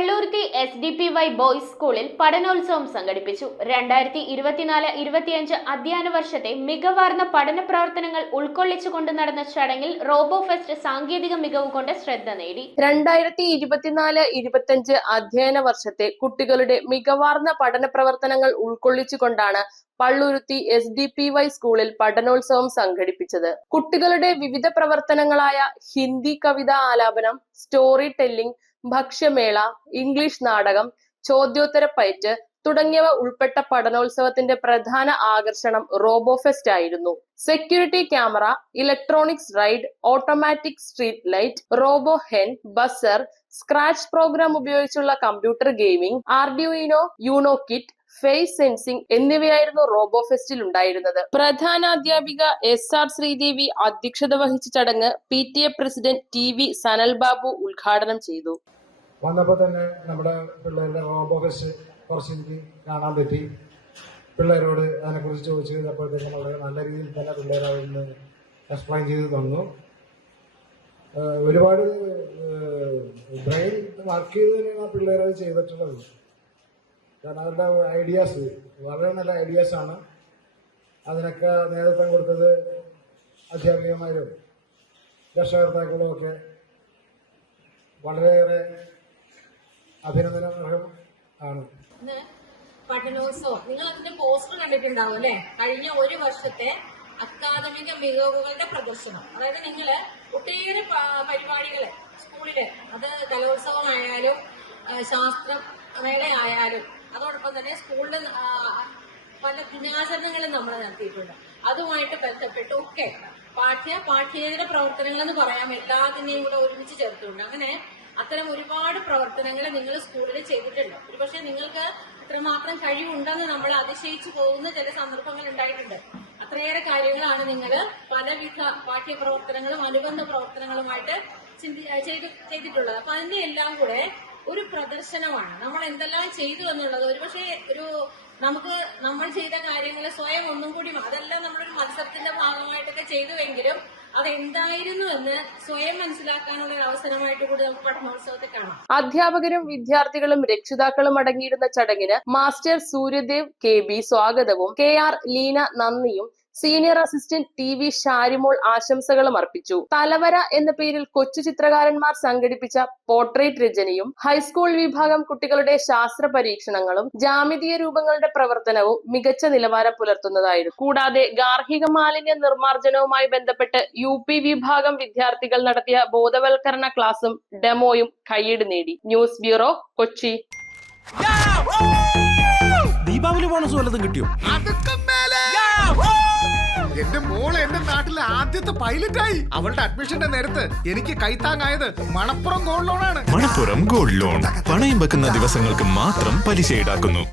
Palluruthy SDPY boys സ്കൂളിൽ പഠനോത്സവം സംഘടിപ്പിച്ചു. 2024-25 അധ്യയന വർഷത്തെ മികവാർന്ന പഠന പ്രവർത്തനങ്ങൾ ഉൾക്കൊള്ളിച്ചുകൊണ്ട് നടന്ന ചടങ്ങിൽ റോബോ ഫെസ്റ്റ് സാങ്കേതിക മികവ് കൊണ്ട് ശ്രദ്ധ നേടി. 2024-25 അധ്യയന വർഷത്തെ കുട്ടികളുടെ മികവാർന്ന പഠന പ്രവർത്തനങ്ങൾ ഉൾക്കൊള്ളിച്ചുകൊണ്ടാണ് പള്ളുരുത്തി SDPY സ്കൂളിൽ പഠനോത്സവം സംഘടിപ്പിച്ചത്. കുട്ടികളുടെ വിവിധ പ്രവർത്തനങ്ങളായ ഹിന്ദി കവിതാ ആലാപനം, സ്റ്റോറി ടെല്ലിംഗ്, ഭക്ഷ്യമേള, ഇംഗ്ലീഷ് നാടകം, ചോദ്യോത്തര പയറ്റ് തുടങ്ങിയവ ഉൾപ്പെട്ട പഠനോത്സവത്തിന്റെ പ്രധാന ആകർഷണം റോബോ ഫെസ്റ്റ് ആയിരുന്നു. Security camera, electronics ride, automatic street light, robo hen, buzzer, scratch program ഉപയോഗിച്ചുള്ള computer gaming, Arduino Uno kit, face sensing എന്നിവയായിരുന്നു റോബോ ഫെസ്റ്റിൽ ഉണ്ടായിരുന്നത്. പ്രധാനാധ്യാപിക SR ശ്രീദേവി അധ്യക്ഷത വഹിച്ച ചടങ്ങ് PTA president TV Sanal Babu ഉദ്ഘാടനം ചെയ്തു. വന്നപ്പോൾ തന്നെ നമ്മുടെ പിള്ളേരുടെ റോബോ ഫെസ്റ്റ് കുറച്ച് എനിക്ക് കാണാൻ പറ്റി. പിള്ളേരോട് അതിനെക്കുറിച്ച് ചോദിച്ചു കഴിഞ്ഞപ്പോഴത്തേക്കും വളരെ നല്ല രീതിയിൽ തന്നെ പിള്ളേർ അതിന് എക്സ്പ്ലെയിൻ ചെയ്ത് തന്നു. ഒരുപാട് ബ്രെയിൻ വർക്ക് ചെയ്ത് തന്നെയാണ് ആ പിള്ളേരത് ചെയ്തിട്ടുള്ളത്. കാരണം അവരുടെ ഐഡിയാസ് വളരെ നല്ല ഐഡിയാസാണ്. അതിനൊക്കെ നേതൃത്വം കൊടുത്തത് അധ്യാപികമാരും രക്ഷകർത്താക്കളും ഒക്കെ വളരെയേറെ അഭിനന്ദനം ആണ്. പഠനോത്സവം നിങ്ങൾ അതിന്റെ പോസ്റ്റർ കണ്ടിട്ടുണ്ടാവും അല്ലെ? കഴിഞ്ഞ ഒരു വർഷത്തെ അക്കാദമിക മികവുകളുടെ പ്രദർശനം. അതായത് നിങ്ങള് ഒട്ടേറെ പരിപാടികള് സ്കൂളില്, അത് കലോത്സവമായാലും ശാസ്ത്രമേളയായാലും അതോടൊപ്പം തന്നെ സ്കൂളിൽ പല ദിനാചരണങ്ങളും നമ്മൾ നടത്തിയിട്ടുണ്ട്. അതുമായിട്ട് ബന്ധപ്പെട്ട് ഒക്കെ പാഠ്യേതര പ്രവർത്തനങ്ങൾ എന്ന് പറയാം, എല്ലാത്തിനെയും കൂടെ ഒരുമിച്ച് ചേർത്തുകൊണ്ട് അങ്ങനെ അത്തരം ഒരുപാട് പ്രവർത്തനങ്ങൾ നിങ്ങൾ സ്കൂളിൽ ചെയ്തിട്ടുണ്ട്. ഒരുപക്ഷെ നിങ്ങൾക്ക് ഇത്രമാത്രം കഴിവുണ്ടെന്ന് നമ്മൾ അതിശയിച്ചു പോകുന്ന ചില സന്ദർഭങ്ങൾ ഉണ്ടായിട്ടുണ്ട്. അത്രയേറെ കാര്യങ്ങളാണ് നിങ്ങൾ പലവിധ പാഠ്യപ്രവർത്തനങ്ങളും അനുബന്ധ പ്രവർത്തനങ്ങളുമായിട്ട് ചെയ്തിട്ടുള്ളത്. അപ്പൊ അതിന്റെ എല്ലാം കൂടെ ഒരു പ്രദർശനമാണ്. നമ്മൾ എന്തെല്ലാം ചെയ്തു എന്നുള്ളത് ഒരുപക്ഷെ നമ്മൾ ചെയ്ത കാര്യങ്ങൾ സ്വയം ഒന്നും കൂടി, അതെല്ലാം നമ്മളൊരു മത്സരത്തിന്റെ ഭാഗമായിട്ടൊക്കെ ചെയ്തുവെങ്കിലും അതെന്തായിരുന്നു എന്ന് സ്വയം മനസ്സിലാക്കാനുള്ള ഒരു അവസരമായിട്ട് കൂടി നമുക്ക് പഠനോത്സവത്തെ കാണാം. അധ്യാപകരും വിദ്യാർത്ഥികളും രക്ഷിതാക്കളും അടങ്ങിയിരുന്ന ചടങ്ങിന് മാസ്റ്റർ സൂര്യദേവ് KB സ്വാഗതവും KR ലീന നന്ദിയും സീനിയർ അസിസ്റ്റന്റ് TV ഷാരിമോൾ ആശംസകളും അർപ്പിച്ചു. തലവര എന്ന പേരിൽ കൊച്ചു ചിത്രകാരന്മാർ സംഘടിപ്പിച്ച പോർട്രേറ്റ് രചനയും ഹൈസ്കൂൾ വിഭാഗം കുട്ടികളുടെ ശാസ്ത്ര പരീക്ഷണങ്ങളും ജാമിതീയ രൂപങ്ങളുടെ പ്രവർത്തനവും മികച്ച നിലവാരം പുലർത്തുന്നതായിരുന്നു. കൂടാതെ ഗാർഹിക മാലിന്യ നിർമ്മാർജ്ജനവുമായി ബന്ധപ്പെട്ട് UP വിഭാഗം വിദ്യാർത്ഥികൾ നടത്തിയ ബോധവൽക്കരണ ക്ലാസും ഡെമോയും കയ്യടി നേടി. News bureau, Kochi. Deepavali bonus വല്ലതും കിട്ടിയോ? എന്റെ മോള് എന്റെ നാട്ടിലെ ആദ്യത്തെ പൈലറ്റായി. അവളുടെ അഡ്മിഷന്റെ നേരത്ത് എനിക്ക് കൈത്താങ്ങായത് മണപ്പുറം ഗോൾഡ് ലോണാണ്. മണപ്പുറം ഗോൾഡ് ലോൺ പണയം വെക്കുന്ന ദിവസങ്ങൾക്ക് മാത്രം പലിശ ഈടാക്കുന്നു.